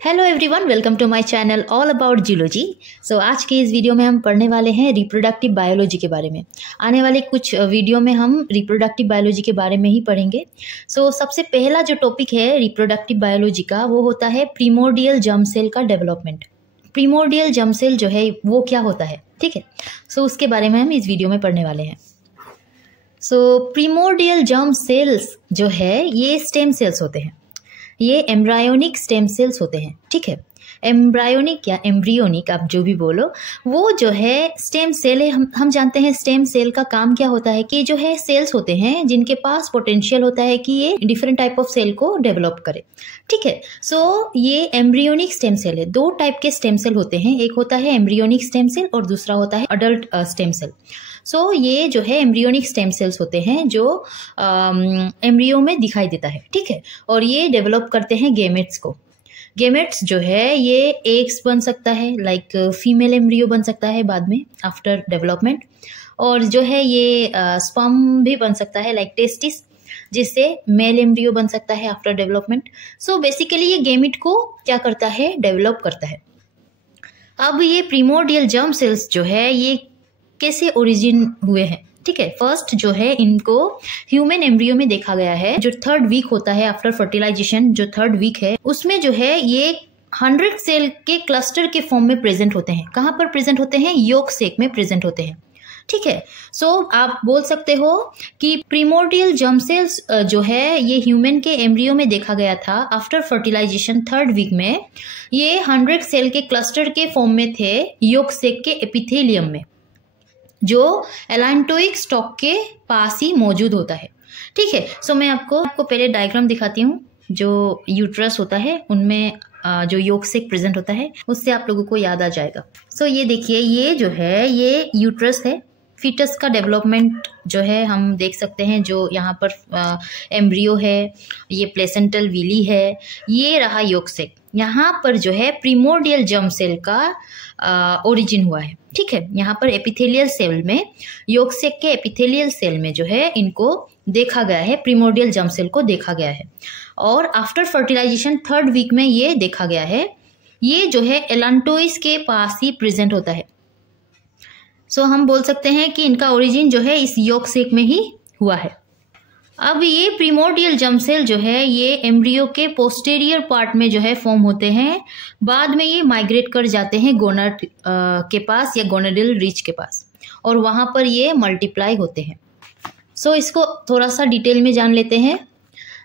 Hello everyone, welcome to my channel all about geology. So आज के इस video में हम पढ़ने वाले हैं रिप्रोडक्टिव बायोलॉजी के बारे में। आने वाले कुछ वीडियो में हम रिप्रोडक्टिव बायोलॉजी के बारे में ही पढ़ेंगे। सो सबसे पहला जो टॉपिक है रिप्रोडक्टिव बायोलॉजी का वो होता है प्रीमोर्डियल जर्म सेल का डेवलपमेंट। प्रीमोर्डियल जर्म सेल जो है वो क्या होता है, ठीक है। सो उसके बारे में हम इस वीडियो में पढ़ने वाले हैं। सो प्रीमोर्डियल जर्म सेल्स जो है ये स्टेम सेल्स होते हैं, ये एम्ब्रायोनिक स्टेम सेल्स होते हैं, ठीक है। एम्ब्रायोनिक या एम्ब्रियोनिक आप जो भी बोलो, वो जो है स्टेम सेल है। हम जानते हैं स्टेम सेल का काम क्या होता है कि जो है सेल्स होते हैं जिनके पास पोटेंशियल होता है कि ये डिफरेंट टाइप ऑफ सेल को डेवलप करे, ठीक है। सो ये एम्ब्रियोनिक स्टेम सेल है। दो टाइप के स्टेम सेल होते हैं, एक होता है एम्ब्रियोनिक स्टेम सेल और दूसरा होता है अडल्ट स्टेम सेल। सो ये जो है एम्ब्रियोनिक स्टेम सेल्स होते हैं जो एम्ब्रियो में दिखाई देता है, ठीक है। और ये डेवलप करते हैं गेमेट्स को। गेमेट्स जो है ये एग्स बन सकता है, लाइक फीमेल एम्ब्रियो बन सकता है बाद में आफ्टर डेवलपमेंट, और जो है ये स्पर्म भी बन सकता है लाइक टेस्टिस, जिससे मेल एम्ब्रियो बन सकता है आफ्टर डेवलपमेंट। सो बेसिकली ये गेमेट को क्या करता है, डेवलप करता है। अब ये प्रीमोर्डियल जर्म सेल्स जो है ये कैसे ओरिजिन हुए हैं, ठीक है। फर्स्ट जो है इनको ह्यूमन एम्ब्रियो में देखा गया है। जो थर्ड वीक होता है आफ्टर फर्टिलाइजेशन, जो थर्ड वीक है उसमें जो है ये 100 सेल के क्लस्टर के फॉर्म में प्रेजेंट होते हैं। कहाँ पर प्रेजेंट होते हैं, योक सेक में प्रेजेंट होते हैं, ठीक है। सो आप बोल सकते हो कि प्रीमोर्डियल जर्म सेल्स जो है ये ह्यूमन के एम्ब्रियो में देखा गया था आफ्टर फर्टिलाइजेशन थर्ड वीक में। ये 100 सेल के क्लस्टर के फॉर्म में थे योक सेक के एपिथेलियम में, जो एलांटोइक स्टॉक के पास ही मौजूद होता है, ठीक है। सो मैं आपको पहले डायग्राम दिखाती हूँ। जो यूट्रस होता है उनमें जो योक सेक प्रेजेंट होता है उससे आप लोगों को याद आ जाएगा। सो ये देखिए, ये जो है ये यूट्रस है। फीटस का डेवलपमेंट जो है हम देख सकते हैं। जो यहाँ पर एम्ब्रियो है, ये प्लेसेंटल विली है, ये रहा योक सेक। यहाँ पर जो है प्रीमोर्डियल जर्म सेल का ओरिजिन हुआ है, ठीक है। यहाँ पर एपिथेलियल सेल में, योक सेक के एपिथेलियल सेल में जो है इनको देखा गया है, प्रीमोर्डियल जर्म सेल को देखा गया है। और आफ्टर फर्टिलाइजेशन थर्ड वीक में ये देखा गया है, ये जो है एलांटोइस के पास ही प्रेजेंट होता है। सो हम बोल सकते हैं कि इनका ओरिजिन जो है इस योक सेक में ही हुआ है। अब ये प्रीमोर्डियल जर्म सेल जो है ये एम्ब्रियो के पोस्टेरियर पार्ट में जो है फॉर्म होते हैं। बाद में ये माइग्रेट कर जाते हैं गोनाड के पास या गोनाडिल रीच के पास, और वहां पर ये मल्टीप्लाई होते हैं। सो इसको थोड़ा सा डिटेल में जान लेते हैं।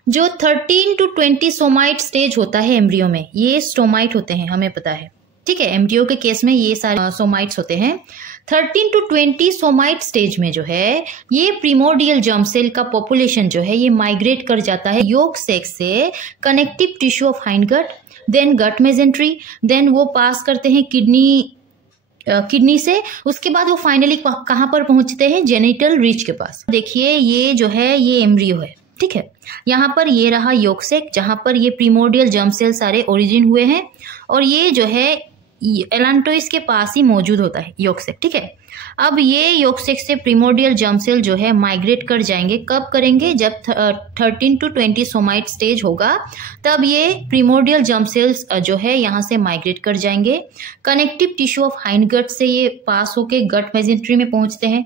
जो 13 to 20 सोमाइट स्टेज होता है एम्ब्रियो में, ये स्टोमाइट होते हैं, हमें पता है, ठीक है। एम्ब्रियो के केस में ये सारे सोमाइट्स होते हैं। 13 to 20 सोमाइट स्टेज में जो है ये प्रीमोर्डियल जर्म सेल का पॉपुलेशन जो है ये माइग्रेट कर जाता है योक सेक से connective tissue of hindgut, then gut mesentery, then वो पास करते हैं किडनी से। उसके बाद वो फाइनली कहाँ पर पहुंचते हैं, जेनिटल रीच के पास। देखिए ये जो है ये एम्ब्रियो है, ठीक है। यहाँ पर ये रहा योक सेक जहाँ पर ये प्रीमोर्डियल जर्म सेल सारे ओरिजिन हुए हैं, और ये जो है एलांटोइस के पास ही मौजूद होता है योक सेक, ठीक है। अब ये योक सेक से प्रीमोर्डियल जर्म सेल जो है माइग्रेट कर जाएंगे। कब करेंगे, जब 13 to 20 सोमाइट स्टेज होगा, तब ये प्रीमोर्डियल जर्म सेल्स जो है यहाँ से माइग्रेट कर जाएंगे। कनेक्टिव टिश्यू ऑफ हाइंडगट से ये पास होके गट मेजेंट्री में पहुंचते हैं।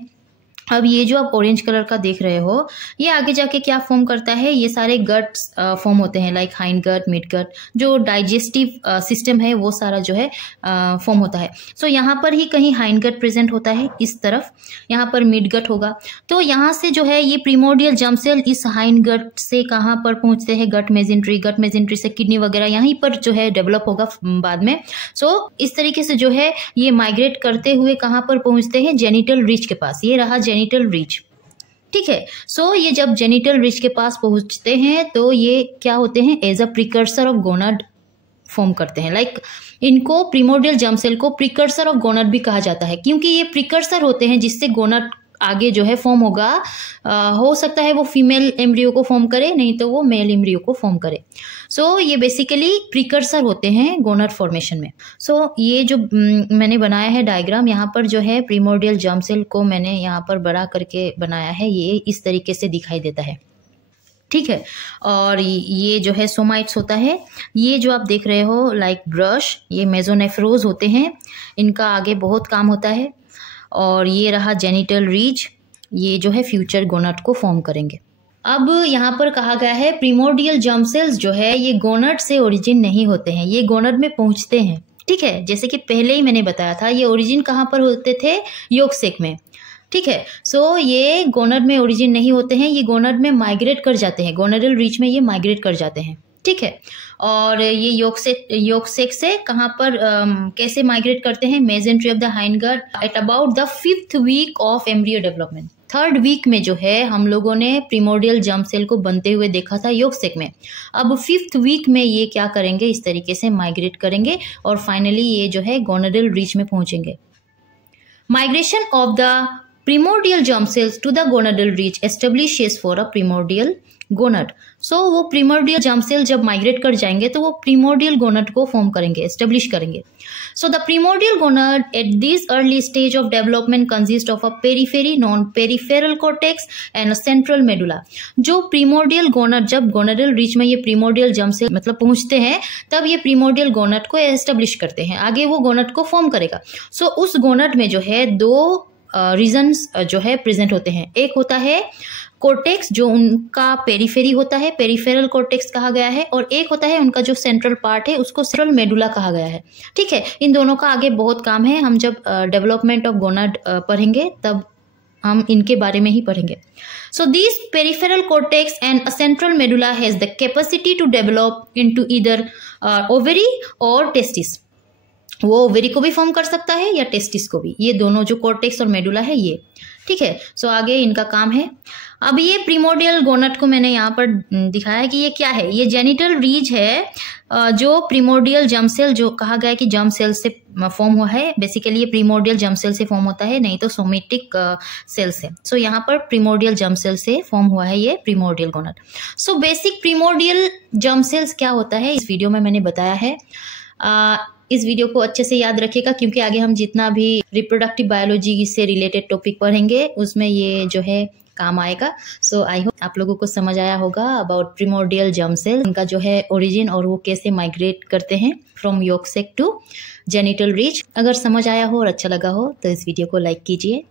अब ये जो आप ऑरेंज कलर का देख रहे हो, ये आगे जाके क्या फॉर्म करता है, ये सारे गट्स फॉर्म होते हैं, like hind gut, mid gut, जो डाइजेस्टिव सिस्टम है वो सारा जो है फॉर्म होता है। सो यहाँ पर ही कहीं हाइंड गट प्रेजेंट होता है इस तरफ, यहाँ पर मिड गट होगा। तो यहाँ से जो है ये प्रीमोर्डियल जर्म सेल इस हाइंड गट से कहाँ पर पहुंचते हैं, गट मेजेंट्री से किडनी वगैरह यहीं पर जो है डेवलप होगा बाद में। सो इस तरीके से जो है ये माइग्रेट करते हुए कहाँ पर पहुंचते हैं, जेनिटल रीच के पास। ये रहा जेनिटल रीच, ठीक है। सो ये जब जेनिटल रीच के पास पहुंचते हैं तो ये क्या होते हैं, as a precursor of gonad form करते हैं। लाइक इनको प्रीमोर्डियल जर्म सेल को प्रिकर्सर ऑफ गोनाड भी कहा जाता है, क्योंकि ये प्रिकर्सर होते हैं जिससे गोनाड आगे जो है फॉर्म होगा। हो सकता है वो फीमेल एम्ब्रियो को फॉर्म करे, नहीं तो वो मेल एम्ब्रियो को फॉर्म करे। सो ये बेसिकली प्रिकर्सर होते हैं गोनाड फॉर्मेशन में। सो ये जो मैंने बनाया है डायग्राम, यहाँ पर जो है प्रीमोर्डियल जर्म सेल को मैंने यहाँ पर बड़ा करके बनाया है, ये इस तरीके से दिखाई देता है। ठीक है। और ये जो है सोमाइट्स होता है, ये जो आप देख रहे हो लाइक ब्रश, ये मेसोनेफ्रोज होते हैं, इनका आगे बहुत काम होता है। और ये रहा जेनिटल रीज, ये जो है फ्यूचर गोनाड को फॉर्म करेंगे। अब यहाँ पर कहा गया है प्रिमोर्डियल जर्म सेल्स जो है ये गोनाड से ओरिजिन नहीं होते हैं, ये गोनाड में पहुंचते हैं। ठीक है, जैसे कि पहले ही मैंने बताया था, ये ओरिजिन कहाँ पर होते थे, यॉर्क सैक में। ठीक है, सो ये गोनाड में ओरिजिन नहीं होते हैं, ये गोनाड में माइग्रेट कर जाते हैं, गोनाडल रीच में ये माइग्रेट कर जाते हैं। ठीक है, और ये यॉर्क सैक से कहाँ पर कैसे माइग्रेट करते हैं, mesentery of the hindgut at about the 5th week of embryo development. 3rd week में जो है हम लोगों ने प्रिमोर्डियल जर्म सेल को बनते हुए देखा था यॉर्क सैक में। अब 5th वीक में ये क्या करेंगे, इस तरीके से माइग्रेट करेंगे और फाइनली ये जो है गोनाडल रीच में पहुंचेंगे। Migration of the primordial germ cells to the gonadal reach establishes for a primordial gonad। सो वो primordial germ cell जब माइग्रेट कर जाएंगे तो वो primordial gonad को फॉर्म करेंगे, एस्टेब्लिश करेंगे। So the primordial gonad at this early stage of development consists of a periphery, non-peripheral cortex and a central medulla। जो primordial gonad जब gonadal reach में ये primordial germ cell मतलब पहुंचते हैं, तब ये primordial gonad को एस्टेब्लिश करते हैं, आगे वो gonad को फॉर्म करेगा। सो उस gonad में जो है दो रीजन्स जो है प्रेजेंट होते हैं। एक होता है कोर्टेक्स जो उनका पेरिफेरी होता है, पेरिफेरल कोर्टेक्स कहा गया है, और एक होता है उनका जो सेंट्रल पार्ट है उसको सेंट्रल मेडुला कहा गया है। ठीक है, इन दोनों का आगे बहुत काम है, हम जब डेवलपमेंट ऑफ गोनाड पढ़ेंगे तब हम इनके बारे में ही पढ़ेंगे। So this peripheral cortex and central medulla has the capacity to develop into either ovary और टेस्टिस। वो ओवेरी को भी फॉर्म कर सकता है या टेस्टिस को भी, ये दोनों जो कोर्टेक्स और मेडुला है ये। ठीक है, सो आगे इनका काम है। अब ये प्रिमोर्डियल गोनाड को मैंने यहाँ पर दिखाया है कि ये क्या है, ये जेनिटल रीज है जो प्रिमोर्डियल जर्म सेल जो कहा गया है कि जर्म सेल से फॉर्म हुआ है। बेसिकली ये प्रिमोर्डियल जर्म सेल से फॉर्म होता है, नहीं तो सोमेटिक सेल से। सो यहाँ पर प्रिमोर्डियल जर्म सेल से फॉर्म हुआ है ये primordial gonad. So basic primordial germ cells क्या होता है इस वीडियो में मैंने बताया है। इस वीडियो को अच्छे से याद रखिएगा क्योंकि आगे हम जितना भी रिप्रोडक्टिव बायोलॉजी से रिलेटेड टॉपिक पढ़ेंगे उसमें ये जो है काम आएगा। सो आई होप आप लोगों को समझ आया होगा अबाउट प्रिमोर्डियल जर्म सेल, उनका जो है ओरिजिन और वो कैसे माइग्रेट करते हैं from yolk sac to genital ridge. अगर समझ आया हो और अच्छा लगा हो तो इस वीडियो को लाइक कीजिए,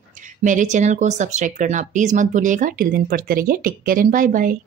मेरे चैनल को सब्सक्राइब करना प्लीज मत भूलिएगा। टिल दिन पढ़ते रहिए। Take care and bye bye.